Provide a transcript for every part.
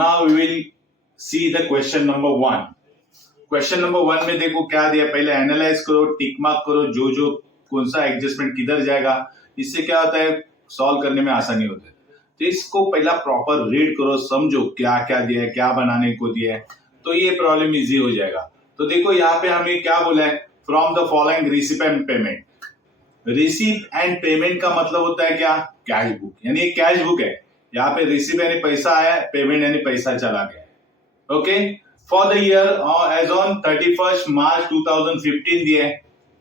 Now we will see the question number 1. Question number 1 में देखो क्या दिया, पहले एनालाइज करो, टिक मार्क करो जो जो कौन सा एडजस्टमेंट किधर जाएगा। इससे क्या होता है, सॉल्व करने में आसानी होती है। तो इसको पहला प्रॉपर रीड करो, समझो क्या क्या दिया है, क्या बनाने को दिया है, तो ये प्रॉब्लम इजी हो जाएगा। तो देखो यहाँ पे हमें क्या बोला है, from the following receipt and payment. Receipt and payment का मतलब होता है क्या, कैश बुक, यानी एक कैश बुक है। यहाँ पे रिसीप यानी पैसा आया, पेमेंट यानी पैसा चला गया। Okay, for the year as on 31 March 2015 दिया है,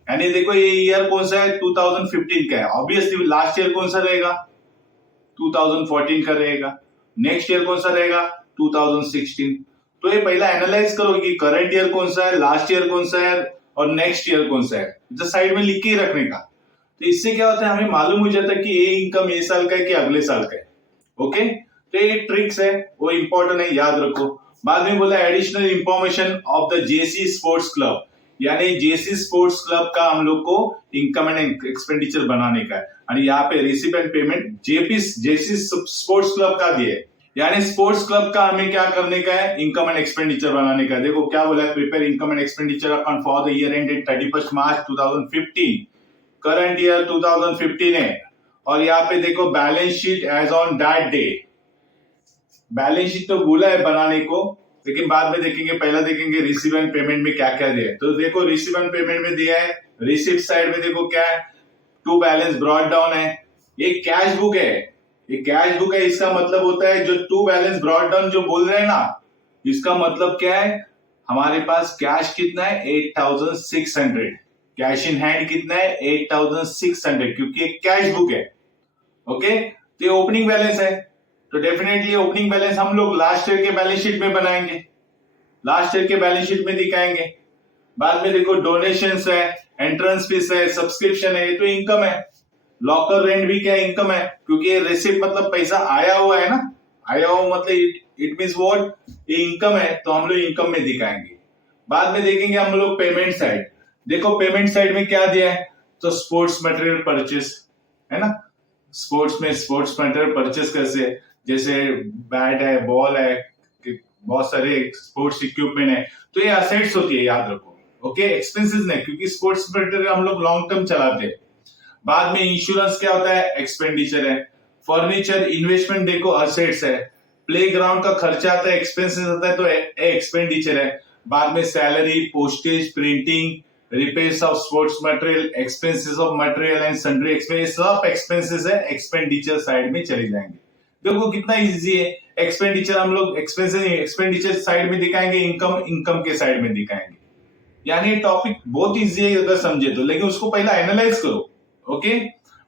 यानी देखो ये ईयर कौन सा है, 2015 का है। ऑब्वियसली लास्ट ईयर कौन सा रहेगा, 2014 का रहेगा। नेक्स्ट ईयर कौन सा रहेगा, 2016। तो ये पहला एनालाइज करो कि करंट ईयर कौन सा है, लास्ट ईयर कौन सा है और नेक्स्ट ईयर कौन सा है, जो साइड में लिख के ही रखने का। तो इससे क्या होता है, हमें मालूम हो जाता है कि ये इनकम ये साल का है कि अगले साल का है। ओके, तो ये ट्रिक्स है, वो इंपॉर्टेंट है, याद रखो। बाद में बोला additional information of the JC sports club, यानी जेसी स्पोर्ट्स क्लब का हम लोग को इनकम एंड एक्सपेंडिचर बनाने का है। और यहाँ पे receipt and payment JC sports club का दिए, यानी स्पोर्ट्स क्लब का हमें क्या करने का है, इनकम एंड एक्सपेंडिचर बनाने का है। देखो क्या बोला है, prepare income and expenditure account for the year ended 31 March 2015। Current year 2015 है। और यहाँ पे देखो balance sheet as on that day. Balance sheet तो बोला है बनाने को, लेकिन बाद में देखेंगे, पहला देखेंगे रिसीव एंड पेमेंट में क्या क्या दिया है। तो देखो रिसीव एंड पेमेंट में दिया है, रिसीव साइड में देखो क्या है, टू बैलेंस ब्रॉट डाउन है। ये कैश बुक है, ये कैश बुक है। इसका मतलब होता है जो टू बैलेंस ब्रॉट डाउन जो बोल रहे हैं ना, इसका मतलब क्या है, हमारे पास कैश कितना है, 8600। कैश इन हैंड कितना है, 8600, क्योंकि एक कैश बुक है। ओके, तो ये ओपनिंग बैलेंस है। तो डेफिनेटली ओपनिंग बैलेंस हम लोग लास्ट ईयर के बैलेंस शीट में बनाएंगे, लास्ट ईयर के बैलेंस शीट में दिखाएंगे। बाद में देखो डोनेशंस है, एंट्रेंस फीस है, सब्सक्रिप्शन है, ये तो इनकम है। लॉकर रेंट भी क्या इनकम है, क्योंकि ये रिसिप्ट मतलब पैसा आया हुआ है ना, आया हुआ मतलब इट मींस व्हाट, ये इनकम है, तो हम लोग इनकम में दिखाएंगे। बाद में देखेंगे हम लोग पेमेंट साइड। देखो पेमेंट साइड में क्या दिया है, तो स्पोर्ट्स मटेरियल परचेस है ना। स्पोर्ट्स में स्पोर्ट्स मटेरियल परचेस कैसे, जैसे बैट है, बॉल है, बहुत सारे स्पोर्ट्स इक्विपमेंट है, तो ये असेट्स होती है, याद रखो। ओके, एक्सपेंसेस नहीं, क्योंकि स्पोर्ट्स मटेरियल हम लोग लॉन्ग टर्म चलाते हैं। बाद में इंश्योरेंस क्या होता है, एक्सपेंडिचर है। फर्नीचर इन्वेस्टमेंट देखो असेट्स है। प्ले ग्राउंड का खर्चा आता है, एक्सपेंसेस आता है, तो एक्सपेंडिचर है। बाद में salary, postage, printing, repairs of sports material, expenses of material and sundry expenses, सब एक्सपेंसेस है, एक्सपेंडिचर साइड में चले जाएंगे। देखो कितना इजी है, एक्सपेंडिचर हम लोग एक्सपेंसेस एक्सपेंडिचर साइड में दिखाएंगे, इनकम इनकम के साइड में दिखाएंगे। यानी टॉपिक बहुत इजी है अगर समझे तो, लेकिन उसको पहला एनालाइज करो। ओके,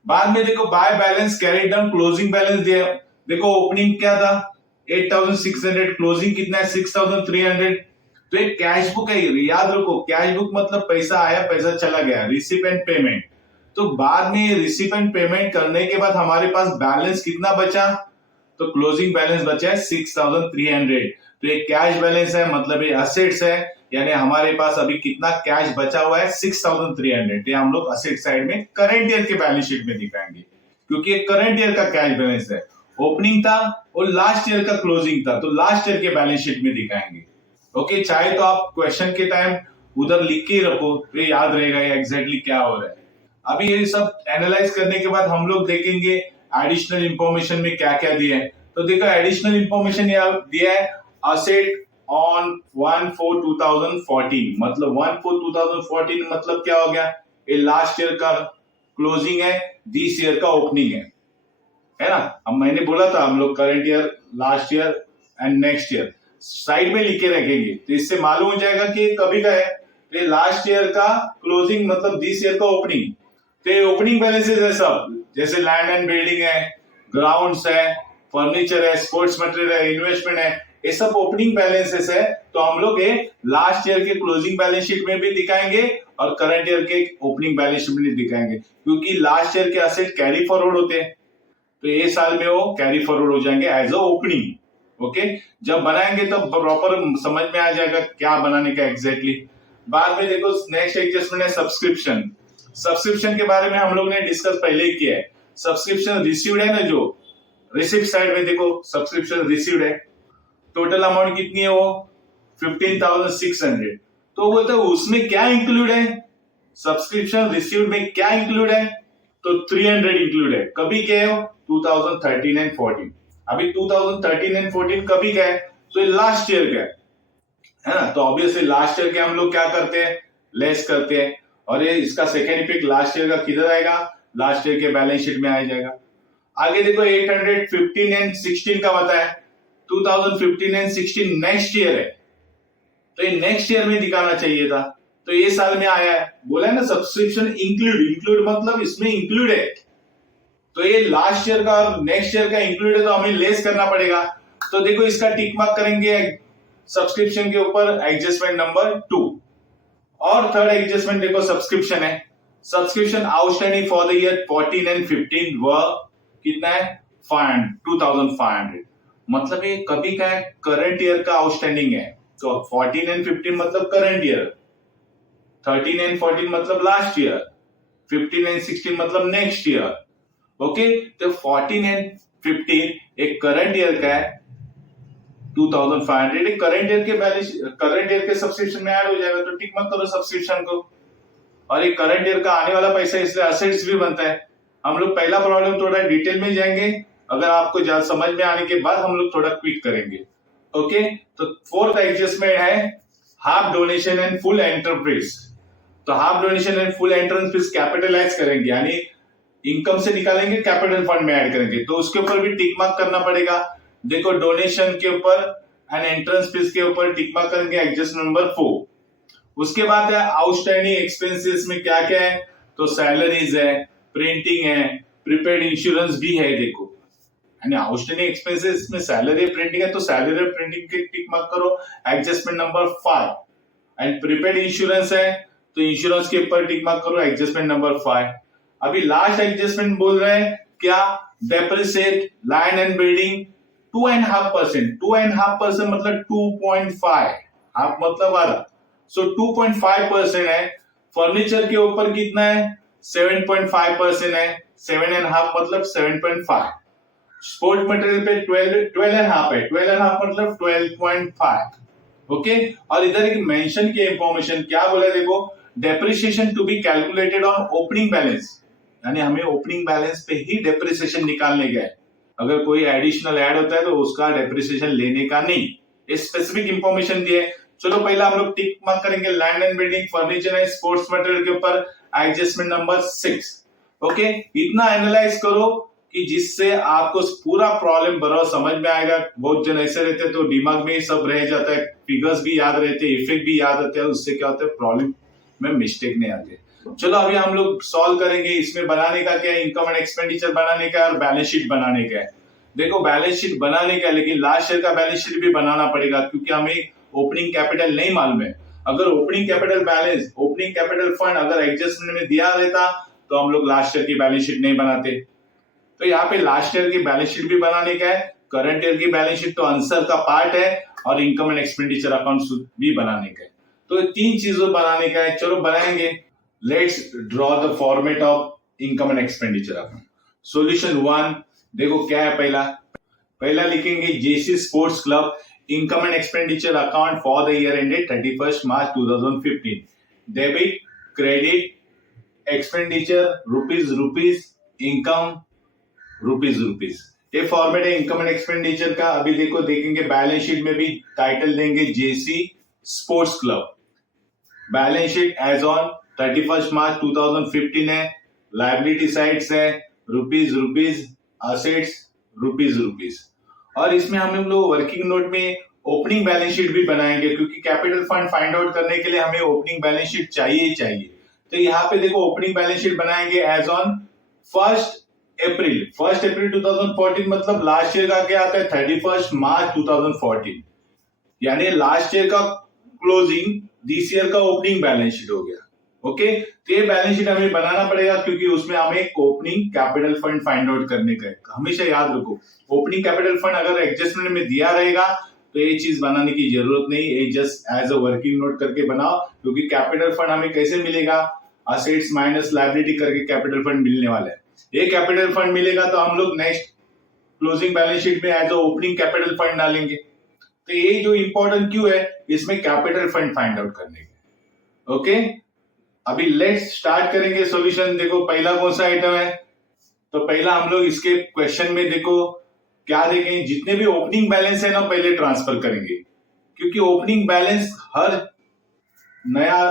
बाद में देखो by balance carry down, closing balance दिया। देखो ओपनिंग क्या था, 8600, क्लोजिंग कितना है, 6300। तो एक कैश बुक है, याद रखो कैश बुक मतलब पैसा आया पैसा चला गया, रिसीप एंड पेमेंट। तो बाद में रिसीप एंड पेमेंट करने के बाद हमारे पास बैलेंस कितना बचा, तो क्लोजिंग बैलेंस बचा है 6300। तो ये कैश बैलेंस है, मतलब ये असेट्स है, यानी हमारे पास अभी कितना कैश बचा हुआ है, 6300। ये हम लोग असेट साइड में करंट ईयर के बैलेंस शीट में दिखाएंगे, क्योंकि ये करंट ईयर का कैश बैलेंस है। ओपनिंग था और लास्ट ईयर का क्लोजिंग था, तो लास्ट ईयर के बैलेंस शीट में दिखाएंगे। ओके, चाहे तो आप क्वेश्चन के टाइम उधर लिख के रखो, तो याद रहेगा ये एग्जैक्टली क्या हो रहा है। अभी ये सब एनालाइज करने के बाद हम लोग देखेंगे एडिशनल इंफॉर्मेशन में क्या क्या दिया है। तो देखो एडिशनल इंफॉर्मेशन दिया है, असेट ऑन 1/4/2014, मतलब 1/4/2014 मतलब क्या हो गया, ये लास्ट ईयर का क्लोजिंग है, दिस ईयर का ओपनिंग है ना। अब मैंने बोला था हम लोग current year, last year and next year side में लिखे रखेंगे, तो इससे मालूम हो जाएगा कि कभी का है। तो लास्ट ईयर का क्लोजिंग मतलब दिस ईयर का ओपनिंग। तो ये ओपनिंग बैलेंसेस है सब, जैसे लैंड एंड बिल्डिंग है, ग्राउंड्स है, फर्नीचर है, स्पोर्ट्स मटेरियल है, इन्वेस्टमेंट है, ये सब ओपनिंग बैलेंसेस है। तो हम लोग ये लास्ट ईयर के क्लोजिंग बैलेंस शीट में भी दिखाएंगे और करंट ईयर के ओपनिंग बैलेंस शीट में दिखाएंगे, क्योंकि लास्ट ईयर के असेट कैरी फॉरवर्ड होते हैं, तो ये साल में वो कैरी फॉरवर्ड हो जाएंगे एज अ ओपनिंग। ओके, जब बनाएंगे तो प्रॉपर समझ में आ जाएगा क्या बनाने का एग्जैक्टली। बाद में देखो नेक्स्ट एडजस्टमेंट है सब्सक्रिप्शन। सब्सक्रिप्शन के बारे में हम लोग ने डिस्कस पहले ही किया है। सब्सक्रिप्शन रिसीव्ड है ना, जो रिसिप्ट साइड में देखो सब्सक्रिप्शन रिसीव्ड है, टोटल अमाउंट कितनी है वो 15,600। तो बोलते हैं उसमें क्या इंक्लूड है, सब्सक्रिप्शन रिसीव्ड में क्या इंक्लूड है, तो 300 इंक्लूड है। कभी क्या है 2013 एंड 14। अभी 2013 एंड 14 कभी का है, तो ये लास्ट ईयर का है ना। तो ऑब्वियसली लास्ट ईयर के हम लोग क्या करते हैं, लेस करते हैं। और ये इसका सेकेंड इफेक्ट लास्ट ईयर का किधर आएगा, लास्ट ईयर के बैलेंस शीट में आ जाएगा। आगे देखो 815 एंड 16 का बताया, 2015 एंड 16 नेक्स्ट ईयर है, तो ये नेक्स्ट ईयर में दिखाना चाहिए था, तो ये साल में आया है। बोला है ना सब्सक्रिप्शन इंक्लूड मतलब इसमें इंक्लूड है, तो ये लास्ट ईयर का और नेक्स्ट ईयर का इंक्लूड है, तो हमें लेस करना पड़ेगा। तो देखो इसका टिक मार्क करेंगे सब्सक्रिप्शन के ऊपर, एडजस्टमेंट नंबर 2। और थर्ड एडजस्टमेंट देखो सब्सक्रिप्शन है, subscription outstanding for the year 14 and 15 व कितना है 2500। मतलब ये कभी का है, करंट ईयर का आउटस्टैंडिंग है। तो 14 एंड 15 मतलब करंट ईयर, 13 एंड 14 मतलब लास्ट ईयर, 15 एंड 16 मतलब नेक्स्ट ईयर। ओके, तो 14 एंड 15 एक करंट ईयर का है 2500, एक करंट ईयर के बैलेंस, करंट ईयर के सब्सक्रिप्शन में ऐड हो जाएगा, तो टिक मत करो सब्सक्रिप्शन को। और एक करंट ईयर का आने वाला पैसा, इसलिए असेट्स भी बनता है। हम लोग पहला प्रॉब्लम थोड़ा डिटेल में जाएंगे, अगर आपको ज्यादा समझ में आने के बाद हम लोग थोड़ा क्विक करेंगे। ओके, तो फोर्थ एडजस्टमेंट है half donation and full enterprise. तो half donation and full entrance fees capitalize करेंगे, यानी इनकम से निकालेंगे, कैपिटल फंड में ऐड करेंगे, तो उसके ऊपर भी टिक मार्क करना पड़ेगा। देखो डोनेशन के ऊपर एंड एंट्रेंस फीस के ऊपर टिक मार्क करेंगे, एडजस्टमेंट नंबर 4। उसके बाद है आउटस्टैंडिंग एक्सपेंसेस में क्या क्या है, तो सैलरीज है, प्रिंटिंग है, प्रीपेड इंश्योरेंस भी है। देखो यानी आउटस्टैंडिंग एक्सपेंसेस में सैलरी प्रिंटिंग है, तो सैलरी प्रिंटिंग के टिक मार्क करो, adjustment number 5। And prepaid insurance है, तो इंश्योरेंस के ऊपर टिक मार्क करो, एडजस्टमेंट नंबर 5। अभी लास्ट एडजस्टमेंट बोल रहे हैं क्या, डेप्रिसिएट लैंड एंड बिल्डिंग 2.5%। 2.5% मतलब 2.5, हाफ मतलब आधा, सो 2.5% है। फर्नीचर के ऊपर कितना है 7.5% है, 7.5 मतलब 7.5। स्पोर्ट मटेरियल पे 12.5 है, 12.5 मतलब 12.5। ओके, और इधर एक मेंशन की इंफॉर्मेशन क्या बोला, देखो depreciation to be calculated on opening balance, यानी हमें ओपनिंग बैलेंस पे ही डेप्रिसिएशन निकालने का है। अगर कोई एडिशनल ऐड होता है तो उसका डेप्रिसिएशन लेने का नहीं, ये स्पेसिफिक इंफॉर्मेशन दी है। चलो पहला हम लोग टिक मार्क करेंगे land and building, furniture and sports material के ऊपर, एडजस्टमेंट नंबर 6। ओके, इतना एनालाइज करो कि जिससे आपको पूरा प्रॉब्लम बराबर समझ में आएगा। बहुत जन ऐसे रहते हैं तो दिमाग में सब रह जाता है, फिगर्स भी याद रहते हैं, इफेक्ट भी याद आते हैं, उससे क्या होता है प्रॉब्लम में मिस्टेक नहीं आते। चलो अभी हम लोग सॉल्व करेंगे। इसमें बनाने का क्या है, इनकम एंड एक्सपेंडिचर बनाने का और बैलेंस शीट बनाने का है। देखो बैलेंस शीट बनाने का, लेकिन लास्ट ईयर का बैलेंस शीट भी बनाना पड़ेगा, क्योंकि हमें ओपनिंग कैपिटल नहीं मालूम है। अगर opening capital balance, opening capital fund अगर एडजस्टमेंट में दिया रहता तो हम लोग लास्ट ईयर की बैलेंस शीट नहीं बनाते। तो यहाँ पे लास्ट ईयर की बैलेंस शीट भी बनाने का है, करंट ईयर की बैलेंस शीट तो आंसर का पार्ट है, और इनकम एंड एक्सपेंडिचर अकाउंट भी बनाने का है। तो तीन चीजों बनाने का है, चलो बनाएंगे। Let's draw the format of income and expenditure account. Solution 1 देखो क्या है, पहला लिखेंगे JC sports club income and expenditure account for the year ended 31 March 2015। Debit credit expenditure rupees, income rupees. ये फॉर्मेट है इनकम एंड एक्सपेंडिचर का। अभी देखो देखेंगे बैलेंस शीट में भी टाइटल देंगे JC sports club. Balance sheet as on 31 March 2015 है, लायबिलिटी साइड्स है रुपीज, असेट्स रुपीज। और इसमें हम लोग वर्किंग नोट में ओपनिंग बैलेंस शीट भी बनाएंगे, क्योंकि कैपिटल फंड फाइंड आउट करने के लिए हमें ओपनिंग बैलेंस शीट चाहिए। तो यहाँ पे देखो ओपनिंग बैलेंस शीट बनाएंगे एज ऑन 1 अप्रैल 2014, मतलब लास्ट ईयर का क्या आता है 31 मार्च 2014, यानी लास्ट ईयर का क्लोजिंग दिस ईयर का ओपनिंग बैलेंस शीट हो गया। ओके, तो ये बैलेंस शीट हमें बनाना पड़ेगा, क्योंकि उसमें हमें opening capital fund find out करने का है। हमेशा याद रखो, ओपनिंग कैपिटल फंड अगर एडजस्टमेंट में दिया रहेगा तो ये चीज बनाने की जरूरत नहीं, ये just as a working note करके बनाओ, क्योंकि कैपिटल फंड हमें कैसे मिलेगा, असेट्स माइनस लायबिलिटी करके कैपिटल फंड मिलने वाला है। ये कैपिटल फंड मिलेगा तो हम लोग नेक्स्ट क्लोजिंग बैलेंस शीट में as a opening capital fund डालेंगे। तो ये जो इंपॉर्टेंट क्यों है, इसमें कैपिटल फंड फाइंड आउट करने के। ओके, अभी लेट्स स्टार्ट करेंगे सॉल्यूशन। देखो पहला कौन सा आइटम है, तो पहला हम लोग इसके क्वेश्चन में देखो क्या देखेंगे, जितने भी ओपनिंग बैलेंस है ना पहले ट्रांसफर करेंगे, क्योंकि ओपनिंग बैलेंस हर नया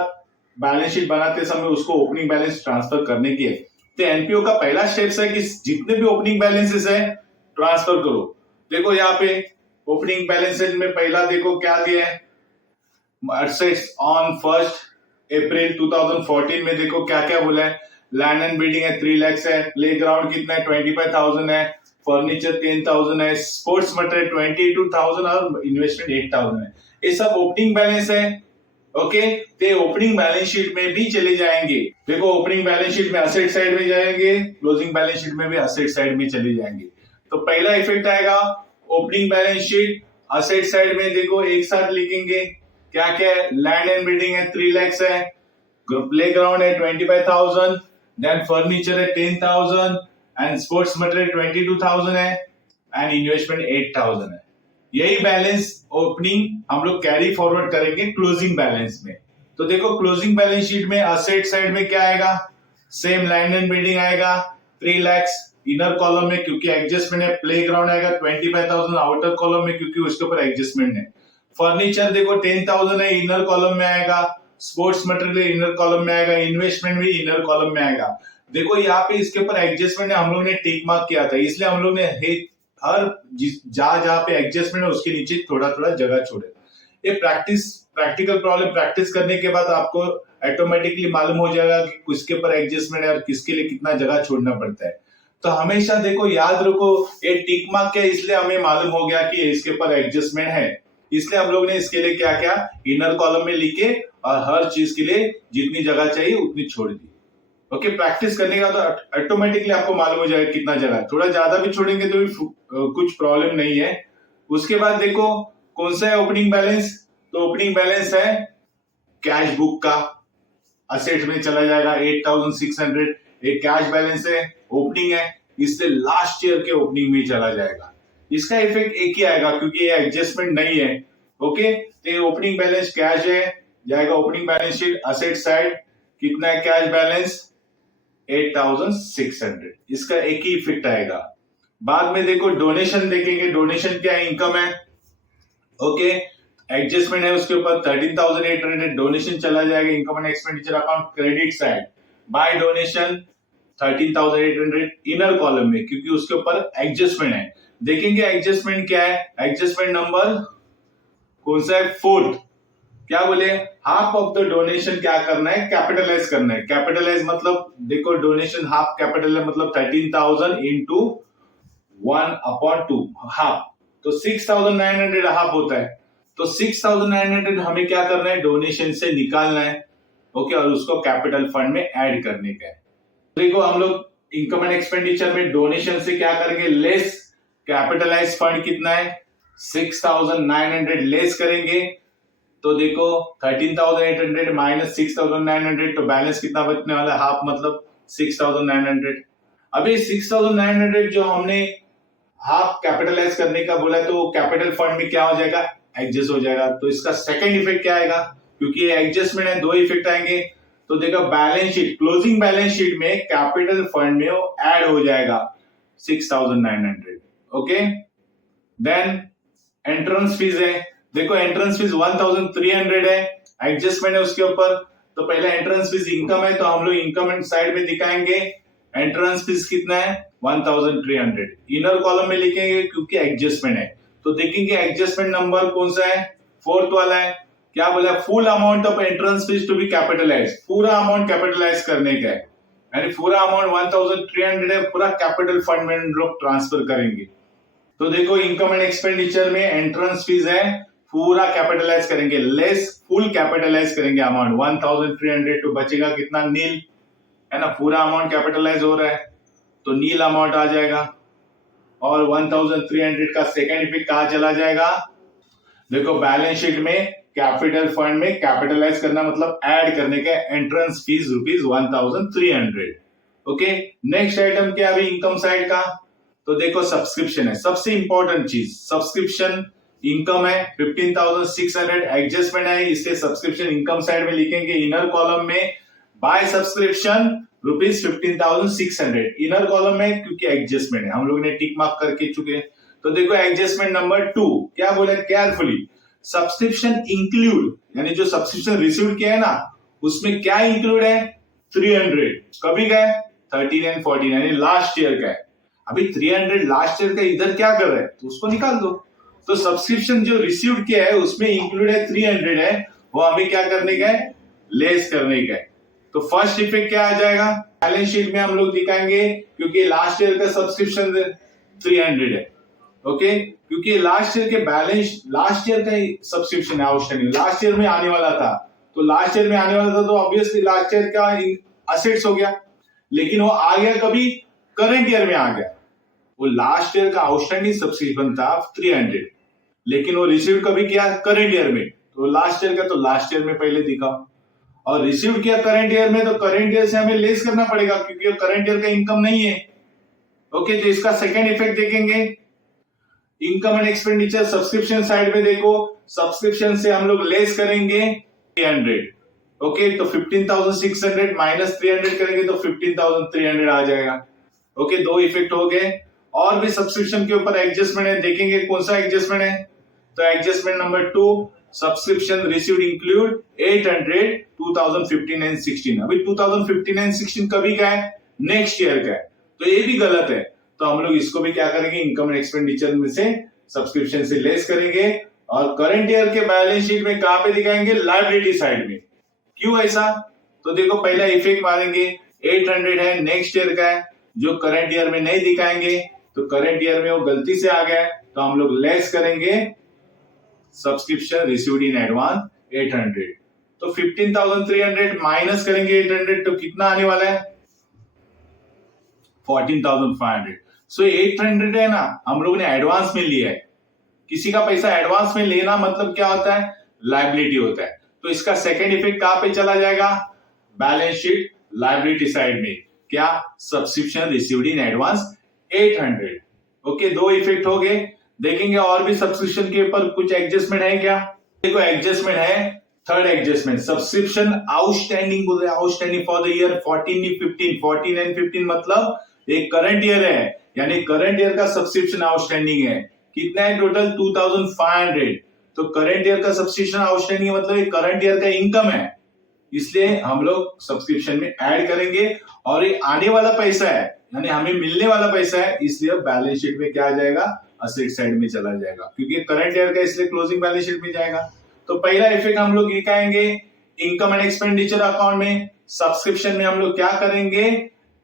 बैलेंस शीट बनाते समय उसको ओपनिंग बैलेंस ट्रांसफर करने की है। तो एनपीओ का पहला स्टेप है कि जितने भी ओपनिंग बैलेंसेस है ट्रांसफर करो। देखो यहाँ पे ओपनिंग बैलेंसेस में पहला देखो क्या दिया है, एसेट्स ऑन 1 अप्रैल 2014 में देखो क्या क्या बोला है, लैंड एंड बिल्डिंग है 3 लाख है, प्ले ग्राउंड कितना है 25,000 है, फर्नीचर 10,000 है, स्पोर्ट्स मटेरियल 22,000 और इन्वेस्टमेंट 8,000 है। ये सब ओपनिंग बैलेंस है। ओके, ते ओपनिंग बैलेंस शीट में भी चले जाएंगे। देखो ओपनिंग बैलेंस शीट में असेट साइड में जाएंगे, क्लोजिंग बैलेंस शीट में भी असेट साइड में चले जाएंगे। तो पहला इफेक्ट आएगा opening balance sheet asset side में, देखो एक साथ लिखेंगे क्या क्या है, लैंड एंड बिल्डिंग है 3 लाख है, प्ले ग्राउंड है 25,000, देन फर्नीचर है 10,000 एंड स्पोर्ट्स मटेरियल 22,000 है एंड इन्वेस्टमेंट 8,000 है। यही बैलेंस ओपनिंग हम लोग कैरी फॉरवर्ड करेंगे क्लोजिंग बैलेंस में। तो देखो क्लोजिंग बैलेंस शीट में असेट साइड में क्या आएगा, सेम लैंड एंड बिल्डिंग आएगा 3 लाख इनर कॉलम में क्योंकि एडजस्टमेंट है, प्ले ग्राउंड आएगा 25,000 आउटर कॉलम में क्योंकि उसके ऊपर एडजस्टमेंट है, फर्नीचर देखो 10,000 है इनर कॉलम में आएगा, स्पोर्ट्स मटेरियल इनर कॉलम में आएगा, इन्वेस्टमेंट भी इनर कॉलम में आएगा। देखो यहाँ पे इसके ऊपर एडजस्टमेंट है हम लोग ने टिक मार्क किया था, इसलिए हम लोग ने हर जहां पे एडजस्टमेंट है उसके नीचे थोड़ा थोड़ा जगह छोड़े। ये प्रैक्टिकल प्रॉब्लम प्रैक्टिस करने के बाद आपको ऑटोमेटिकली मालूम हो जाएगा कि किसके ऊपर एडजस्टमेंट है और किसके लिए कितना जगह छोड़ना पड़ता है। तो हमेशा देखो याद रखो ये टिक मार्क है, इसलिए हमें मालूम हो गया कि इसके ऊपर एडजस्टमेंट है, इसलिए हम लोग ने इसके लिए क्या क्या इनर कॉलम में लिखे और हर चीज के लिए जितनी जगह चाहिए उतनी छोड़ दी। ओके, प्रैक्टिस करने का तो ऑटोमेटिकली आपको मालूम हो जाएगा कितना जगह, थोड़ा ज्यादा भी छोड़ेंगे तो भी कुछ प्रॉब्लम नहीं है। उसके बाद देखो कौन सा है ओपनिंग बैलेंस, तो ओपनिंग बैलेंस है कैश बुक का, असेट में चला जाएगा 8,600, एक कैश बैलेंस है ओपनिंग है, इससे लास्ट ईयर के ओपनिंग में चला जाएगा। इसका इफेक्ट एक ही आएगा क्योंकि ये एडजस्टमेंट नहीं है। ओके, तो ओपनिंग बैलेंस कैश है जाएगा opening balance sheet asset side, कितना है कैश बैलेंस 8,600, इसका एक ही इफेक्ट आएगा। बाद में देखो डोनेशन देखेंगे, डोनेशन क्या है, इनकम है। ओके, एडजस्टमेंट है उसके ऊपर 13,800, डोनेशन चला जाएगा income and expenditure account credit side, by donation 13,800 inner column में क्योंकि उसके ऊपर एडजस्टमेंट है। देखेंगे एडजस्टमेंट क्या है, एडजस्टमेंट नंबर कौन सा है, 4th। क्या बोले, हाफ ऑफ द डोनेशन क्या करना है, कैपिटलाइज करना है। कैपिटलाइज मतलब देखो डोनेशन हाफ कैपिटल है, मतलब 13,000 इंटू 1/2 हाफ, तो 6,900 हाफ होता है। तो 6,900 हमें क्या करना है, डोनेशन से निकालना है। ओके, और उसको कैपिटल फंड में ऐड करने का है। देखो हम लोग इनकम एंड एक्सपेंडिचर में डोनेशन से क्या करेंगे, लेस कैपिटलाइज फंड कितना है 6,900 लेस करेंगे, तो देखो 13,800 माइनस 6,900, तो बैलेंस कितना बचने वाला है, हाफ मतलब 6,900। अभी 6,900 जो हमने हाफ कैपिटलाइज करने का बोला है तो कैपिटल फंड में क्या हो जाएगा, एडजस्ट हो जाएगा। तो इसका सेकंड इफेक्ट क्या आएगा, क्योंकि ये एडजस्टमेंट है, 2 इफेक्ट आएंगे। तो देखो balance sheet closing balance sheet में कैपिटल फंड में वो ऐड हो जाएगा 6,900। ओके, देन एंट्रेंस फीस है, देखो एंट्रेंस फीस 1,300 है, एडजस्टमेंट है उसके ऊपर। तो पहले एंट्रेंस फीस इनकम है तो हम लोग इनकम एंड साइड में दिखाएंगे एंट्रेंस फीस कितना है 1,300, इनर कॉलम में लिखेंगे क्योंकि एडजस्टमेंट है। तो देखेंगे एडजस्टमेंट नंबर कौन सा है, 4th वाला है। क्या बोला, full amount of entrance fees to be capitalize, पूरा अमाउंट कैपिटलाइज करने का है, यानी पूरा अमाउंट 1,300 है, पूरा कैपिटल फंड में लोग ट्रांसफर करेंगे। तो देखो इनकम एंड एक्सपेंडिचर में एंट्रेंस फीस है, पूरा कैपिटलाइज करेंगे, लेस फुल कैपिटलाइज करेंगे अमाउंट 1,300, तो बचेगा कितना, नील, है ना, पूरा अमाउंट कैपिटलाइज हो रहा है तो नील अमाउंट आ जाएगा। और 1,300 का सेकंड इफेक्ट कहां चला जाएगा, देखो बैलेंस शीट में कैपिटल फंड में कैपिटलाइज करना मतलब ऐड करने का, entrance fees ₹1,300। Okay, next item क्या अभी इनकम साइड का, तो देखो सब्सक्रिप्शन है, सबसे इंपॉर्टेंट चीज सब्सक्रिप्शन इनकम है 15,600, एडजस्टमेंट है इसलिए सब्सक्रिप्शन इनकम साइड में लिखेंगे, इनर कॉलम में by subscription rupees 15,600, inner column में क्योंकि एडजस्टमेंट है हम लोग ने टिक मार्क करके चुके। तो देखो एडजस्टमेंट नंबर 2 क्या बोला, केयरफुली सब्सक्रिप्शन इंक्लूड, यानी जो सब्सक्रिप्शन रिसीव किया है ना उसमें क्या इंक्लूड है 300, कभी का है 13 एंड 14 यानी लास्ट ईयर का है। अभी 300 लास्ट ईयर का इधर क्या कर रहा है तो उसको निकाल दो। तो सब्सक्रिप्शन जो रिसीव किया है उसमें इंक्लूड है 300 है, वो हमें क्या करने का है, लेस करने का है। तो फर्स्ट इफेक्ट क्या आ जाएगा, बैलेंस शीट में हम लोग दिखाएंगे क्योंकि लास्ट ईयर का सब्सक्रिप्शन 300 है, ओके, क्योंकि लास्ट ईयर के बैलेंस, लास्ट ईयर का सब्सक्रिप्शन है आउटस्टैंडिंग, लास्ट ईयर में आने वाला था, तो लास्ट ईयर में आने वाला था तो ऑब्वियसली लास्ट ईयर का असेट्स हो गया, लेकिन वो आ गया कभी, करंट ईयर में आ गया। वो लास्ट ईयर का आउटस्टैंडिंग सब्सक्रिप्शन था 300, लेकिन वो रिसीव कभी किया करंट ईयर में, तो लास्ट ईयर का तो लास्ट ईयर में पहले दिखा, और रिसीव किया करंट ईयर में तो करंट ईयर से हमें लेस करना पड़ेगा क्योंकि करंट ईयर का इनकम नहीं है। ओके, तो इसका सेकेंड इफेक्ट देखेंगे, income and expenditure subscription side में देखो, सब्सक्रिप्शन से हम लोग लेस करेंगे 300, ओके, तो 15,600 माइनस 300 करेंगे तो 15,300 आ जाएगा। ओके, दो इफेक्ट हो गए। और भी सब्सक्रिप्शन के ऊपर एडजस्टमेंट है, देखेंगे कौन सा एडजस्टमेंट है। तो adjustment number 2, subscription received include 800 2015 and 16। अभी 2015 एंड 16 कभी का है, नेक्स्ट ईयर का है, तो ये भी गलत है। तो हम लोग इसको भी क्या करेंगे, इनकम एंड एक्सपेंडिचर में से सब्सक्रिप्शन से लेस करेंगे और करंट ईयर के बैलेंस शीट में कहां पे दिखाएंगे, लायबिलिटी साइड में। क्यों ऐसा, तो देखो पहला इफेक्ट मारेंगे, 800 है नेक्स्ट ईयर का है, जो करंट ईयर में नहीं दिखाएंगे, तो करंट ईयर में वो गलती से आ गया है तो हम लोग लेस करेंगे सब्सक्रिप्शन रिसीव्ड इन एडवांस 800, तो 15,300 माइनस करेंगे 800 तो कितना आने वाला है 14,500। सो 800 है ना, हम लोग ने एडवांस में लिया है, किसी का पैसा एडवांस में लेना मतलब क्या होता है, लायबिलिटी होता है। तो इसका सेकेंड इफेक्ट कहां पे चला जाएगा, बैलेंस शीट लायबिलिटी साइड में, क्या, subscription received in advance 800। Okay, दो इफेक्ट हो गए। देखेंगे और भी सब्सक्रिप्शन के ऊपर कुछ एडजस्टमेंट है क्या, देखो एडजस्टमेंट है, थर्ड एडजस्टमेंट सब्सक्रिप्शन आउटस्टैंडिंग बोल रहे हैं, outstanding for the year 14 and 15 मतलब एक करंट ईयर है, यानी करंट ईयर का सब्सक्रिप्शन आउटस्टैंडिंग है, कितना है टोटल 2,500। तो करंट ईयर का सब्सक्रिप्शन आउटस्टैंडिंग मतलब एक करंट ईयर का इनकम है, इसलिए हम लोग सब्सक्रिप्शन में ऐड करेंगे, और ये आने वाला पैसा है यानी हमें मिलने वाला पैसा है, इसलिए बैलेंस शीट में क्या आ जाएगा, असेट साइड में चला जाएगा, क्योंकि करंट ईयर का इसलिए क्लोजिंग बैलेंस शीट में जाएगा। तो पहला इफेक्ट हम लोग दिखाएंगे इनकम एंड एक्सपेंडिचर अकाउंट में, सब्सक्रिप्शन में हम लोग क्या करेंगे,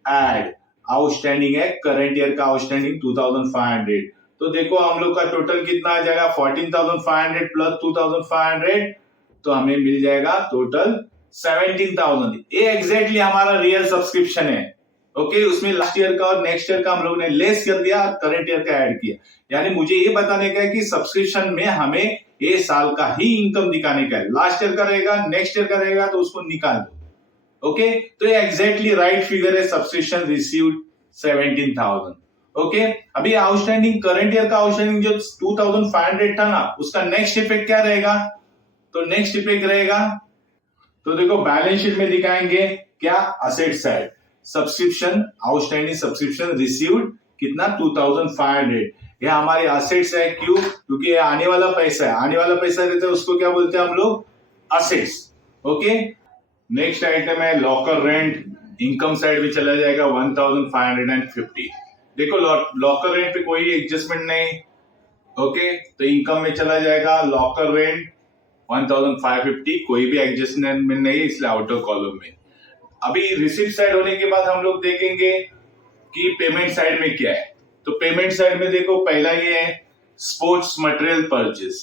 ऐड, आउटस्टैंडिंग है करंट ईयर का आउटस्टैंडिंग 2,500, तो देखो हम लोग का टोटल कितना आ जाएगा 14,500 प्लस 2,500, तो हमें मिल जाएगा टोटल 17,000। ये एग्जैक्टली हमारा रियल सब्सक्रिप्शन है। ओके, उसमें लास्ट ईयर का और नेक्स्ट ईयर का हम लोग ने लेस कर दिया, करंट ईयर का ऐड किया, यानी मुझे ये बताने का है कि सब्सक्रिप्शन में हमें ये साल का ही इनकम दिखाने का है, लास्ट ईयर का रहेगा नेक्स्ट ईयर का रहेगा तो उसको निकाल दो। ओके, तो ये एग्जैक्टली राइट फिगर है, सब्सक्रिप्शन रिसीव्ड 17,000। ओके, अभी आउटस्टैंडिंग करंट ईयर का आउटस्टैंडिंग जो 2,500 था ना, उसका नेक्स्ट इफेक्ट क्या रहेगा, तो नेक्स्ट इफेक्ट रहेगा, तो देखो बैलेंस शीट में दिखाएंगे क्या, asset side, subscription outstanding subscription received कितना 2,500, ये हमारे असेट्स है, क्यों, क्योंकि ये आने वाला पैसा है, आने वाला पैसा रहता है उसको क्या बोलते हैं हम लोग, असेट्स। ओके, नेक्स्ट आइटम है लॉकर रेंट, इनकम साइड में चला जाएगा 1,550। देखो लॉकर रेंट पे कोई एडजस्टमेंट नहीं, ओके, तो इनकम में चला जाएगा लॉकर रेंट 1,550, कोई भी एडजस्टमेंट नहीं, इसलिए आउटर कॉलम में। अभी रिसीप्ट साइड होने के बाद हम लोग देखेंगे कि पेमेंट साइड में क्या है। तो पेमेंट साइड में देखो पहला ये है स्पोर्ट्स मटेरियल परचेस,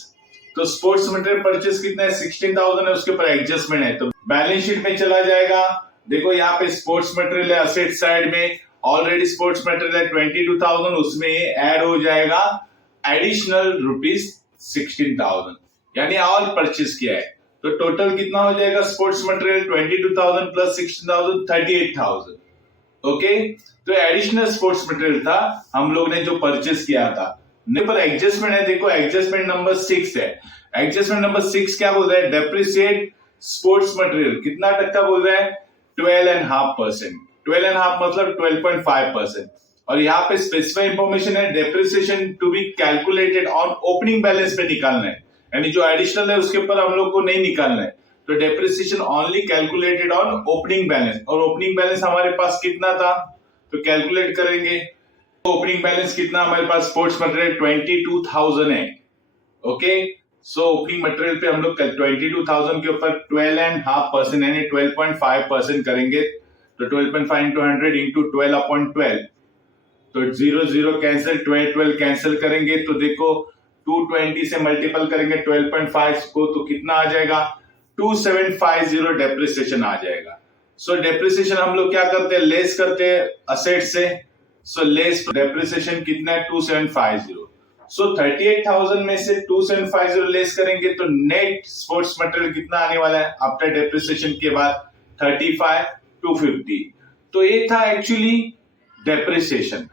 तो स्पोर्ट्स मटेरियल परचेस कितना है 16,000 है, उसके ऊपर एडजस्टमेंट है, तो बैलेंस शीट में चला जाएगा। देखो यहाँ पे स्पोर्ट्स मटेरियल है असेट साइड में, ऑलरेडी स्पोर्ट्स मटेरियल है 22,000, उसमें ऐड हो जाएगा एडिशनल रुपीज 16,000, यानी और परचेस किया है, तो टोटल कितना हो जाएगा स्पोर्ट्स मटेरियल 22,000 प्लस 16,000 38,000। ओके, तो एडिशनल स्पोर्ट्स मटेरियल था हम लोग ने जो परचेस किया था। नहीं पर एडजस्टमेंट है, देखो एडजस्टमेंट नंबर 6 है। एडजस्टमेंट नंबर 6 क्या बोल रहा है? डेप्रिसिएट स्पोर्ट्स मटेरियल कितना टक्का बोल रहा है? 12.5%। 12.5 मतलब 12.5%। और यहाँ पे स्पेसिफाइड इंफॉर्मेशन है, depreciation to be calculated on opening balance पे निकालना है, यानी जो एडिशनल है उसके ऊपर हम लोग को नहीं निकालना है। तो depreciation only calculated on opening balance, और ओपनिंग बैलेंस हमारे पास कितना था तो कैलकुलेट करेंगे। ओपनिंग बैलेंस कितना हमारे पास स्पोर्ट्स मटेरियल 22,000 है। ओके, सो ओपनिंग मटेरियल पे हम लोग 22,000 के ऊपर 12.5% यानी 12.5% करेंगे। तो 12.5 इंटू 100 इंटू 12/12, तो 0 कैंसिल, 12 कैंसिल करेंगे तो देखो 220 से मल्टीपल करेंगे 12.5 को तो कितना आ जाएगा? 2750 डेप्रिसिएशन आ जाएगा। सो डेप्रिसिएशन हम लोग क्या करते हैं? लेस करते हैं असेट से। सो लेस डेप्रिसिएशन कितना है? 2750। सो 38,000 में से 2750 लेस करेंगे तो नेट स्पोर्ट्स मटेरियल कितना आने वाला है आफ्टर डेप्रिसिएशन के बाद? 35,250। तो ये था एक्चुअली डेप्रिसिएशन,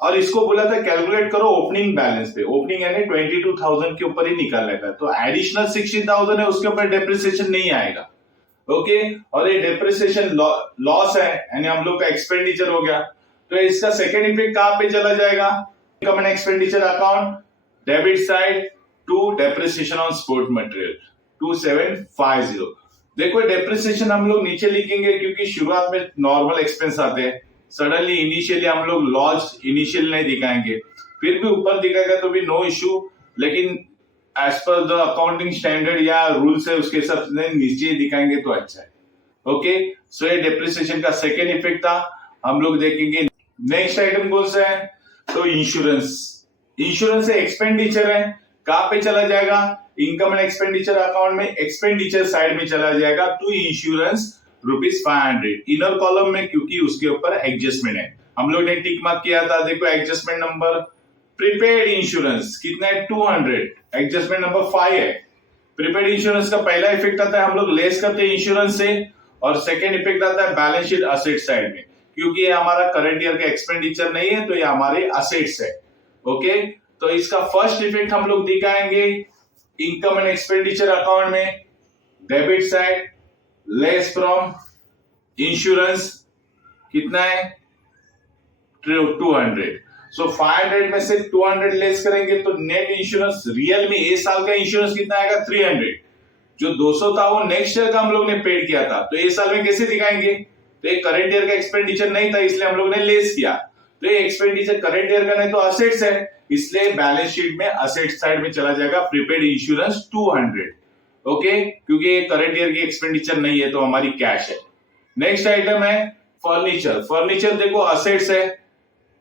और इसको बोला था कैलकुलेट करो ओपनिंग बैलेंस पे। ओपनिंग यानी 22,000 के ऊपर ही निकालना था, तो एडिशनल 60,000 है उसके ऊपर डेप्रिसिएशन नहीं आएगा। ओके, और ये डेप्रिसिएशन लॉस है यानी हम लोग का एक्सपेंडिचर हो गया। तो इसका सेकेंड इफेक्ट कहां पे चला जाएगा? Income and expenditure account, debit side to depreciation on sport material 2750। देखो डेप्रिसिएशन हम लोग नीचे लिखेंगे क्योंकि शुरुआत में नॉर्मल एक्सपेंस आते हैं, सडनली इनिशियली हम लोग लॉस इनिशियल नहीं दिखाएंगे, फिर भी ऊपर दिखाएगा तो भी नो इश्यू, लेकिन as per the accounting standard या रूल्स है उसके हिसाब से नीचे दिखाएंगे तो अच्छा है। ओके, सो ये डेप्रिसिएशन का सेकेंड इफेक्ट था, हम लोग देखेंगे। नेक्स्ट आइटम कौन सा है? तो इंश्योरेंस। इंश्योरेंस एक्सपेंडिचर है, कहां पे चला जाएगा? इनकम एंड एक्सपेंडिचर अकाउंट में एक्सपेंडिचर साइड में चला जाएगा टू इंश्योरेंस ₹500 इनर कॉलम में, क्योंकि उसके ऊपर एडजस्टमेंट है। हम लोग ने टिक मार्क किया था, देखो एडजस्टमेंट नंबर प्रीपेड इंश्योरेंस कितना है? 200। एडजस्टमेंट नंबर 5 है। प्रीपेड इंश्योरेंस का पहला इफेक्ट आता है हम लोग लेस करते हैं इंश्योरेंस से, और सेकेंड इफेक्ट आता है बैलेंस शीट असेट साइड में, क्योंकि ये हमारा करंट ईयर का एक्सपेंडिचर नहीं है तो ये हमारे असेट्स है। ओके, तो इसका फर्स्ट इफेक्ट हम लोग दिखाएंगे इनकम एंड एक्सपेंडिचर अकाउंट में, debit side lace from insurance कितना है? 200। सो 500 में से 200 लेस करेंगे तो नेट इंश्योरेंस रियल में इस साल का इंश्योरेंस कितना आएगा? 300। जो 200 था वो नेक्स्ट ईयर का हम लोग ने पेड किया था, तो इस साल में कैसे दिखाएंगे? तो ये करंट ईयर का एक्सपेंडिचर नहीं था इसलिए हम लोग ने लेस किया, तो ये एक्सपेंडिचर करंट ईयर का नहीं तो असेट्स है, इसलिए बैलेंस शीट में असेट साइड में चला जाएगा प्रीपेड इंश्योरेंस 200। ओके, क्योंकि ये करंट ईयर की एक्सपेंडिचर नहीं है तो हमारी कैश है। नेक्स्ट आइटम है फर्नीचर। फर्नीचर देखो असेट्स है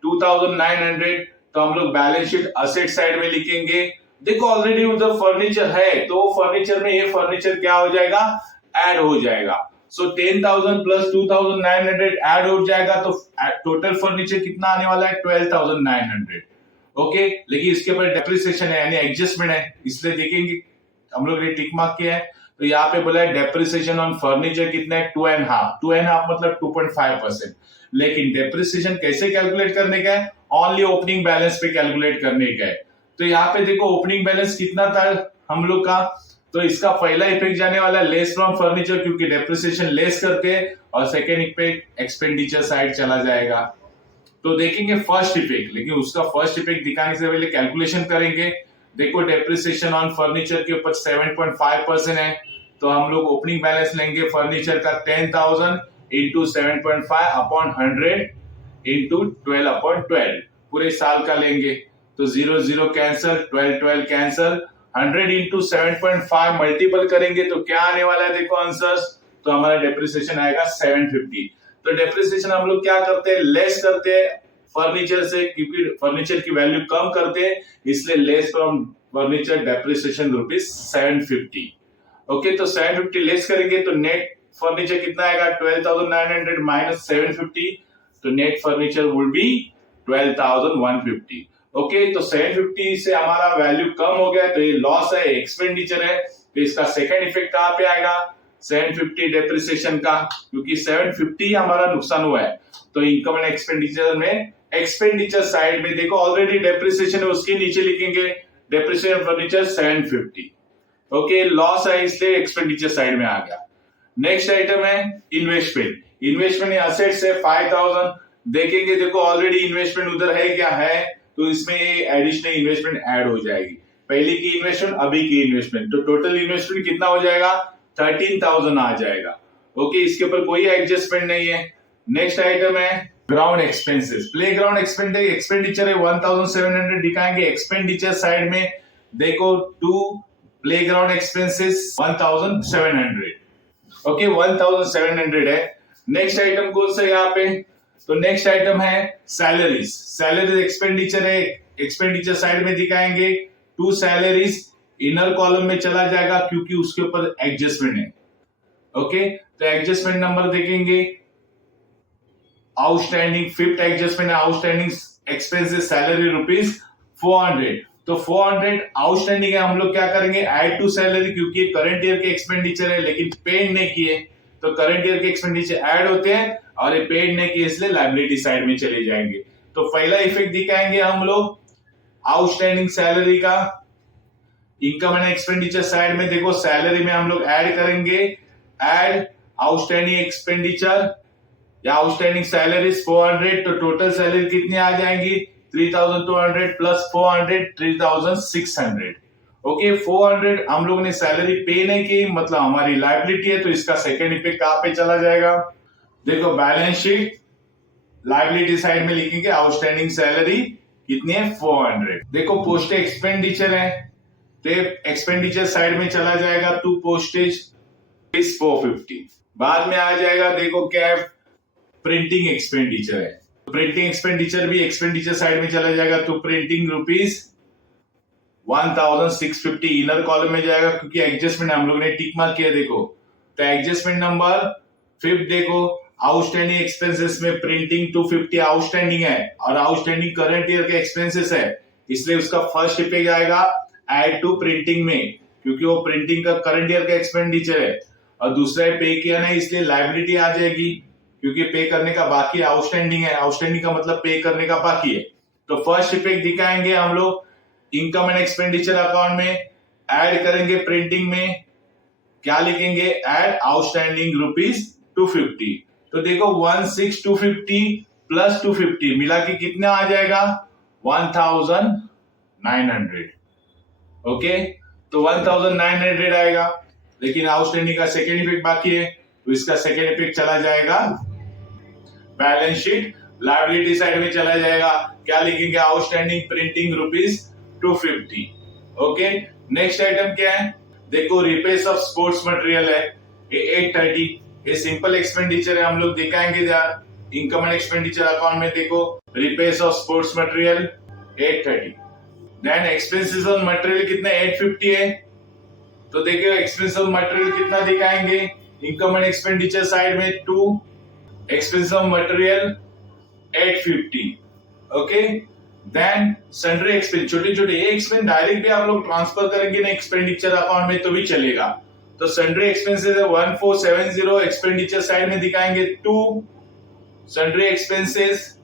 2,900, तो हम लोग बैलेंस शीट असेट साइड में लिखेंगे। देखो ऑलरेडी उधर फर्नीचर है तो फर्नीचर में ये फर्नीचर क्या हो जाएगा? ऐड हो जाएगा। सो 10,000 प्लस 2,900 ऐड हो जाएगा, तो टोटल फर्नीचर कितना आने वाला है? 12,900। ओके, लेकिन इसके ऊपर डेप्रिसिएशन है यानी एडजस्टमेंट है, इसलिए देखेंगे हम लोग ने टिक मार्क किया है। तो यहाँ पे बोला है डेप्रिसिएशन ऑन फर्नीचर कितना है? 2.5 मतलब 2.5%। लेकिन डेप्रिसिएशन कैसे कैलकुलेट करने का है? ओनली ओपनिंग बैलेंस पे कैलकुलेट करने का है। तो यहाँ पे देखो ओपनिंग बैलेंस कितना था हम लोग का, तो इसका पहला इफेक्ट जाने वाला है लेस फ्रॉम फर्नीचर, क्योंकि डेप्रिसिएशन लेस करके, और सेकेंड इफेक्ट एक्सपेंडिचर साइड चला जाएगा। तो देखेंगे फर्स्ट इफेक्ट, लेकिन उसका फर्स्ट इफेक्ट दिखाने से पहले कैलकुलेशन करेंगे। देखो डेप्रिसिएशन ऑन फर्नीचर के ऊपर 7.5% है, तो हम लोग ओपनिंग बैलेंस लेंगे फर्नीचर का 10,000 इंटू 7.5 अपॉन 100 इंटू 12/12, पूरे साल का लेंगे। तो 0 कैंसल, 12 कैंसल, 100 इंटू 7.5 मल्टीपल करेंगे तो क्या आने वाला है? देखो आंसर्स, तो हमारा डेप्रिसिएशन आएगा 750। तो डेप्रिसिएशन हम लोग क्या करते हैं? लेस करते हैं फर्नीचर से, क्योंकि फर्नीचर की वैल्यू कम करते हैं, इसलिए less from furniture depreciation ₹750। Okay, तो 750 लेस करेंगे तो नेट फर्नीचर कितना आएगा? 12,900 माइनस 750, तो net furniture would be 12,150। Okay, तो 750 से हमारा वैल्यू कम हो गया, तो ये लॉस है, एक्सपेंडिचर है, तो इसका सेकंड इफेक्ट कहां पे आएगा? 750 डेप्रिसिएशन का, क्योंकि 750 हमारा नुकसान हुआ है, तो इनकम एंड एक्सपेंडिचर में एक्सपेंडिचर साइड में देखो ऑलरेडी डेप्रिसिएशन है, उसके नीचे लिखेंगे डेप्रिसिएशन फर्नीचर 750। ओके, लॉस है इसलिए एक्सपेंडिचर साइड में आ गया। नेक्स्ट आइटम है इन्वेस्टमेंट। इन्वेस्टमेंट असेट्स है 5000, देखेंगे देखो ऑलरेडी इन्वेस्टमेंट उधर है क्या है, तो इसमें एडिशनल इन्वेस्टमेंट ऐड हो जाएगी। पहले की इन्वेस्टमेंट, अभी की इन्वेस्टमेंट, तो टोटल इन्वेस्टमेंट कितना हो जाएगा, 13000 आ जाएगा। ओके, इसके ऊपर कोई एडजस्टमेंट नहीं है। नेक्स्ट आइटम है ground expenses. Play ground expenditure है 1700 दिखाएंगे। एक्सपेंडिचर साइड में देखो to play ground expenses 1700। Okay, 1700 है। नेक्स्ट आइटम कौन सा यहाँ पे, तो नेक्स्ट आइटम है सैलरीज। सैलरीज एक्सपेंडिचर है, एक्सपेंडिचर साइड में दिखाएंगे टू सैलरीज, इनर कॉलम में चला जाएगा क्योंकि उसके ऊपर एडजस्टमेंट है। ओके, तो एडजस्टमेंट नंबर देखेंगे, आउटस्टैंडिंग फिफ्थ एडजस्टमेंट है, आउटस्टैंडिंग एक्सपेंसेस सैलरी रुपीज 400। तो 400 आउटस्टैंडिंग है, हम लोग क्या करेंगे, ऐड टू सैलरी, क्योंकि करंट ईयर के एक्सपेंडिचर है लेकिन पेड नहीं किए, तो करंट ईयर के एक्सपेंडिचर ऐड होते हैं और ये पेड नहीं किए इसलिए लायबिलिटी साइड में चले जाएंगे। तो पहला इफेक्ट दिखाएंगे हम लोग आउटस्टैंडिंग सैलरी का। इनकम एंड एक्सपेंडिचर साइड में देखो सैलरी में हम लोग ऐड करेंगे, ऐड आउटस्टैंडिंग एक्सपेंडिचर या आउटस्टैंडिंग सैलरीज 400, तो टोटल सैलरी कितनी आ जाएंगी, 3200 प्लस 400 3600। ओके, 400 हम लोग ने सैलरी पे नहीं की, मतलब हमारी लायबिलिटी है, तो इसका सेकेंड इफेक्ट कहां पे चला जाएगा, देखो बैलेंस शीट लायबिलिटी साइड में लिखेंगे आउटस्टैंडिंग सैलरी कितनी है 400। देखो पोस्टेज एक्सपेंडिचर है, तो एक्सपेंडिचर साइड में चला जाएगा टू पोस्टेज इज 450। बाद में आ जाएगा देखो क्या प्रिंटिंग एक्सपेंडिचर है, प्रिंटिंग एक्सपेंडिचर भी एक्सपेंडिचर साइड में चला जाएगा, तो प्रिंटिंग रुपीज 1650 इनर कॉलम में जाएगा क्योंकि एडजस्टमेंट हम लोग ने टिक मार्क किया। देखो तो एडजस्टमेंट नंबर फिफ्थ देखो आउटस्टैंडिंग एक्सपेंसेस में प्रिंटिंग 250 आउटस्टैंडिंग है और आउटस्टैंडिंग करंट ईयर के एक्सपेंसेस है, इसलिए उसका फर्स्ट इफेक्ट आएगा ऐड टू प्रिंटिंग में, क्योंकि वो प्रिंटिंग का करंट ईयर का एक्सपेंडिचर है, और दूसरा पे किया नहीं इसलिए लायबिलिटी आ जाएगी क्योंकि पे करने का बाकी है, आउटस्टैंडिंग है, आउटस्टैंडिंग का मतलब पे करने का बाकी है। तो फर्स्ट इफेक्ट दिखाएंगे हम लोग इनकम एंड एक्सपेंडिचर अकाउंट में, ऐड करेंगे प्रिंटिंग में, क्या लिखेंगे, ऐड आउटस्टैंडिंग रुपीज 250। तो देखो 16250 प्लस 250 मिला के कितना आ जाएगा 1900। ओके, तो 1900 आएगा, लेकिन आउटस्टैंडिंग का सेकेंड इफेक्ट बाकी है, तो इसका सेकेंड इफेक्ट चला जाएगा बैलेंस शीट लायबिलिटी साइड में चला जाएगा, क्या लिखेंगे outstanding printing rupees 250। Okay, next item क्या है, देखो रिपेयर्स ऑफ स्पोर्ट्स मटेरियल है 830, ये सिंपल एक्सपेंडिचर है, हम लोग दिखाएंगे इनकम एंड एक्सपेंडिचर अकाउंट में। देखो repairs of sports material 830, then expenses on material कितना 850 है, तो देखिए एक्सपेंस ऑफ मटेरियल कितना दिखाएंगे इनकम एंड एक्सपेंडिचर साइड में 2 expense of material 850। Okay, then sundry expense, छोटे छोटे ये एक्सपेंस डायरेक्ट भी आप लोग ट्रांसफर करेंगे ना एक्सपेंडिचर अकाउंट में तो भी चलेगा। तो सन्ड्री एक्सपेंसेस 1470 एक्सपेंडिचर साइड में दिखाएंगे 2 सन्ड्री एक्सपेंसेस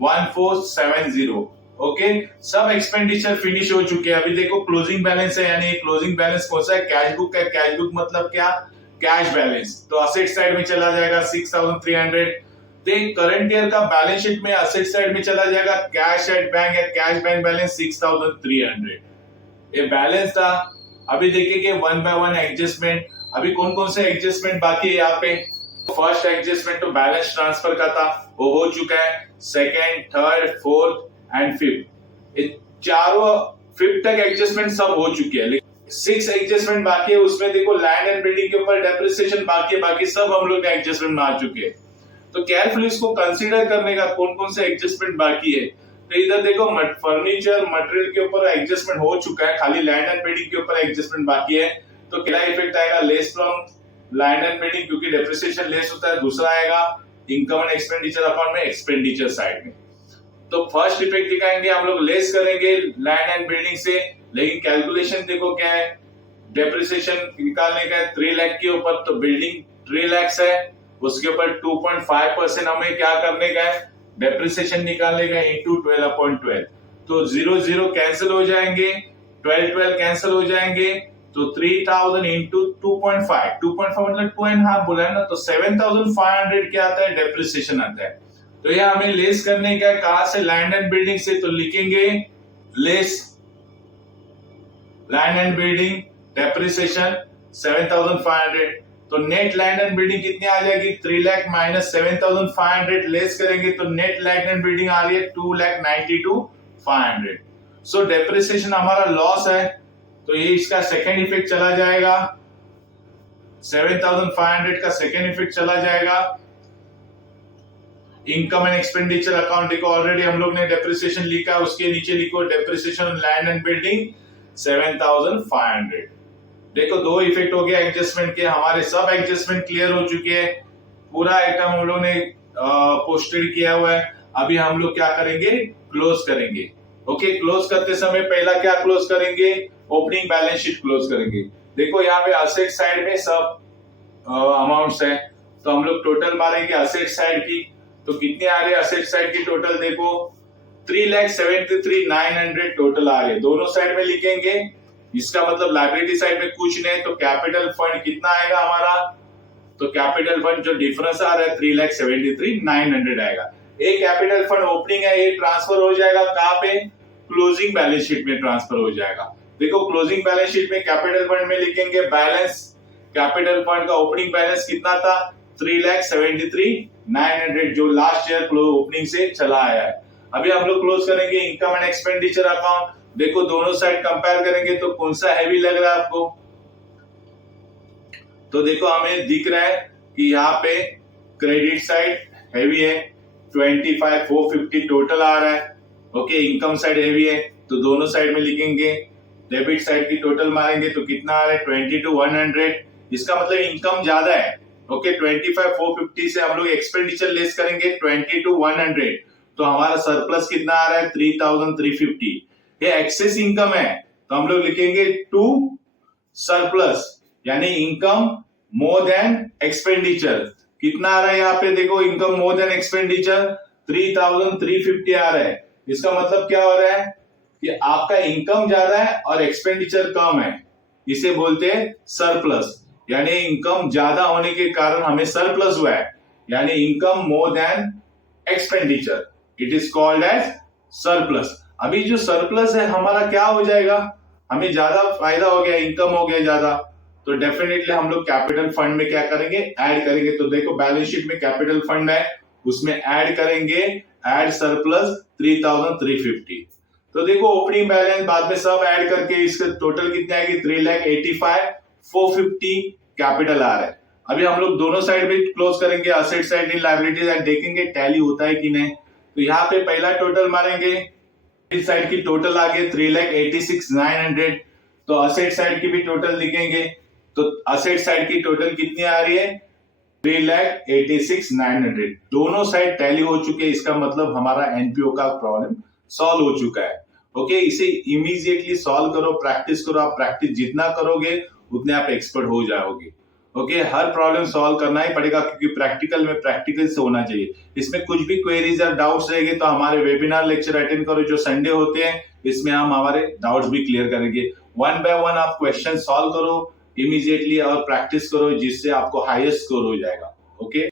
1470। ओके, सब एक्सपेंडिचर फिनिश हो चुके हैं। अभी देखो क्लोजिंग बैलेंस है, यानी क्लोजिंग बैलेंस कौन सा है, कैश बुक का। कैश बुक मतलब क्या, कैश बैलेंस, तो असेट साइड में चला जाएगा 6300। करंट ईयर का बैलेंस शीट में असेट साइड में चला जाएगा कैश एट बैंक या कैश बैंक बैलेंस 6300। ये बैलेंस था। अभी देखिए वन बाय वन एडजस्टमेंट, अभी कौन कौन से एडजस्टमेंट बाकी है यहाँ पे। फर्स्ट एडजस्टमेंट तो बैलेंस ट्रांसफर का था, वो हो चुका है। Second, third, fourth and fifth, ये चारों फिफ्थ तक एडजस्टमेंट सब हो चुके हैं, लेकिन 6 एडजस्टमेंट बाकी है। उसमें देखो लैंड एंड बिल्डिंग के ऊपर डेप्रिसिएशन बाकी है, बाकी सब हम लोग एडजस्टमेंट में आ चुके हैं। तो केयरफुली इसको कंसीडर करने का कौन कौन से एडजस्टमेंट बाकी है। तो इधर देखो फर्नीचर मटेरियल के ऊपर एडजस्टमेंट हो चुका है, खाली लैंड एंड बिल्डिंग के ऊपर एडजस्टमेंट बाकी है। तो पहला इफेक्ट आएगा less from land and building, क्योंकि डेप्रिसिएशन लेस होता है। दूसरा आएगा इनकम एंड एक्सपेंडिचर अकाउंट में एक्सपेंडिचर साइड में। तो फर्स्ट इफेक्ट दिखाएंगे हम लोग लेस करेंगे लैंड एंड बिल्डिंग से, लेकिन कैलकुलेशन देखो क्या है, डेप्रिसिएशन निकालने का है 3 लाख के ऊपर, तो बिल्डिंग 3 लाख है, उसके ऊपर 2.5% हमें क्या करने का है, डेप्रिसिएशन निकालेगा इंटू 12/12, तो 0 कैंसिल हो जाएंगे, 12 कैंसिल हो जाएंगे, तो 3000 इंटू 2.5, 2.5 मतलब 2.5 बोला है ना, तो 7500 क्या आता है, डेप्रिसिएशन आता है। तो यह हमें लेस करने का, कहां से, लैंड एंड बिल्डिंग से, तो लिखेंगे less land and building depreciation 7500, तो नेट लैंड एंड बिल्डिंग कितनी आ जाएगी, 3 लाख माइनस 7500, लेस करेंगे तो नेट लैंड एंड बिल्डिंग आ रही है 2,92,500। सो डेप्रिसिएशन हमारा लॉस है, तो ये इसका सेकेंड इफेक्ट चला जाएगा, 7500 का सेकेंड इफेक्ट चला जाएगा। इनकम एंड एक्सपेंडिचर अकाउंट देखो, ऑलरेडी हम लोग ने डेप्रिसिएशन लिखा है, उसके नीचे लिखो डेप्रिसिएशन लैंड एंड बिल्डिंग 7500। देखो दो इफेक्ट हो गया एडजस्टमेंट के, हमारे सब एडजस्टमेंट क्लियर हो चुके हैं, पूरा आइटम हम लोग ने पोस्टेड किया हुआ है। अभी हम लोग क्या करेंगे, क्लोज करेंगे। ओके, क्लोज करते समय पहला क्या क्लोज करेंगे, ओपनिंग बैलेंस शीट क्लोज करेंगे। देखो यहाँ पे असेट साइड में सब अमाउंट्स है, तो हम लोग टोटल मारेंगे असेट साइड की, तो कितने आ रहे हैं असेट साइड की टोटल, देखो 3,73,900 टोटल आ रहे हैं, दोनों साइड में लिखेंगे। इसका मतलब लायबिलिटी साइड में कुछ नहीं, तो कैपिटल फंड कितना आएगा हमारा, तो कैपिटल फंड जो डिफरेंस आ रहा है 3,73,900 आएगा। एक कैपिटल फंड ओपनिंग है, ये ट्रांसफर हो जाएगा कहाँ पे, क्लोजिंग बैलेंस शीट में ट्रांसफर हो जाएगा। देखो क्लोजिंग बैलेंस शीट में कैपिटल फंड में लिखेंगे बैलेंस, कैपिटल फंड का ओपनिंग बैलेंस कितना था, 3,73,900 जो लास्ट ईयर ओपनिंग से चला आया है। अभी हम लोग क्लोज करेंगे इनकम एंड एक्सपेंडिचर अकाउंट। देखो दोनों साइड कंपेयर करेंगे तो कौन सा हैवी लग रहा है आपको, तो देखो हमें दिख रहा है कि यहाँ पे क्रेडिट साइड हैवी है, 25,450 टोटल आ रहा है। ओके, इनकम साइड हैवी है, तो दोनों साइड में लिखेंगे। डेबिट साइड की टोटल मारेंगे तो कितना आ रहा है, 22,100। इसका मतलब इनकम ज्यादा है। ओके, 25,450 से हम लोग एक्सपेंडिचर लेस करेंगे 22,100, तो हमारा सरप्लस कितना आ रहा है, 3,350। ये एक्सेस इनकम है, तो हम लोग लिखेंगे टू सरप्लस, यानी इनकम मोर देन एक्सपेंडिचर। कितना आ रहा है यहाँ पे, देखो इनकम मोर देन एक्सपेंडिचर 3,350 आ रहा है। इसका मतलब क्या हो रहा है कि आपका इनकम ज्यादा है और एक्सपेंडिचर कम है, इसे बोलते हैं सरप्लस। यानी इनकम ज्यादा होने के कारण हमें सरप्लस हुआ है, यानी income more than expenditure, it is called as surplus. अभी जो सरप्लस है हमारा क्या हो जाएगा, हमें ज्यादा फायदा हो गया, इनकम हो गया ज्यादा, तो डेफिनेटली हम लोग कैपिटल फंड में क्या करेंगे, ऐड करेंगे। तो देखो बैलेंस शीट में कैपिटल फंड है, उसमें ऐड करेंगे, ऐड सरप्लस 3,350। तो देखो ओपनिंग बैलेंस बाद में सब ऐड करके इसका टोटल कितने आएगी, 3,85,450 कैपिटल आ रहा है। अभी हम लोग दोनों साइड भी क्लोज करेंगे, असेट साइड इन लायबिलिटी साइड, देखेंगे टैली होता है कि नहीं। तो यहाँ पे पहला टोटल मारेंगे, इस साइड की टोटल आ गई 3,86,900, तो असेट साइड की भी टोटल लिखेंगे, तो असेट साइड की टोटल कितनी आ रही है, 3,86,900। दोनों साइड टैली हो चुके हैं, इसका मतलब हमारा एनपीओ का प्रॉब्लम सॉल्व हो चुका है। ओके, इसे इमीडिएटली सॉल्व करो, प्रैक्टिस करो, आप प्रैक्टिस जितना करोगे उतने आप एक्सपर्ट हो जाओगे। ओके, हर प्रॉब्लम सॉल्व करना ही पड़ेगा, क्योंकि प्रैक्टिकल में प्रैक्टिकल से होना चाहिए। इसमें कुछ भी क्वेरीज या डाउट्स रहेंगे तो हमारे वेबिनार लेक्चर अटेंड करो जो संडे होते हैं, इसमें हम हमारे डाउट्स भी क्लियर करेंगे। वन बाय वन आप क्वेश्चन सॉल्व करो इमीडिएटली और प्रैक्टिस करो, जिससे आपको हाईएस्ट स्कोर हो जाएगा। ओके।